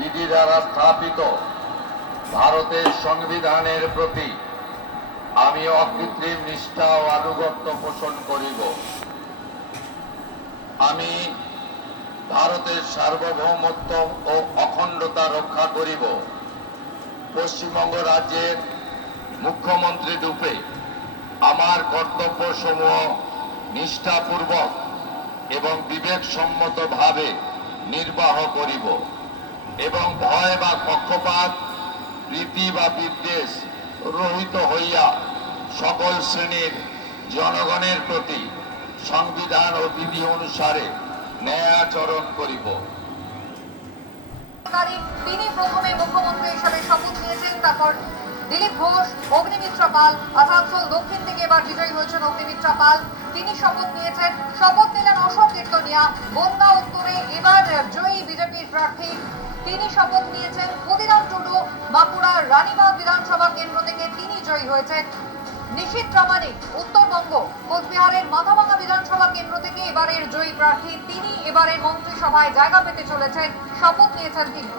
বিধি দ্বারা স্থাপিত ভারতের সংবিধানের প্রতি আমি অকৃত্রিম নিষ্ঠা ও আনুগত্য পোষণ করিব। আমি ভারতের সার্বভৌমত্ব ও অখণ্ডতা রক্ষা করিব। পশ্চিমবঙ্গ রাজ্যের মুখ্যমন্ত্রী রূপে আমার কর্তব্যসমূহ নিষ্ঠাপূর্বক এবং বিবেকসম্মতভাবে নির্বাহ করিব এবং ভয় বা পক্ষপাত, প্রীতি বা বিদ্বেষ রহিত হইয়া সকল শ্রেণীর জনগণের প্রতি সংবিধান ও বিধি অনুসারে ন্যায়াচরণ করিব। তিনি প্রথমে মুখ্যমন্ত্রী হিসেবে শপথ নিয়েছেন, তারপর দিলীপ ঘোষ, অগ্নিমিত্রা পাল, আসানসোল দক্ষিণ থেকে এবার বিজয়ী হয়েছেন অগ্নিমিত্রা পাল। তিনি শপথ নিয়েছেন, শপথ নিলেন অশোক কীর্তনিয়া। বনগা উত্তরে এবার জয়ী বিজেপির প্রার্থী তিনি শপথ নিয়েছেন। ক্ষুদিরাম টুডু বাঁকুড়ার রানীবাঁধ বিধানসভা কেন্দ্র থেকে তিনি জয়ী হয়েছেন। নিশীথ প্রামাণিক উত্তরবঙ্গ কোচবিহারের মাথাভাঙা বিধানসভা কেন্দ্র থেকে এবারের জয়ী প্রার্থী তিনি এবারের মন্ত্রিসভায় জায়গা পেতে চলেছেন, শপথ নিয়েছেন তিনি।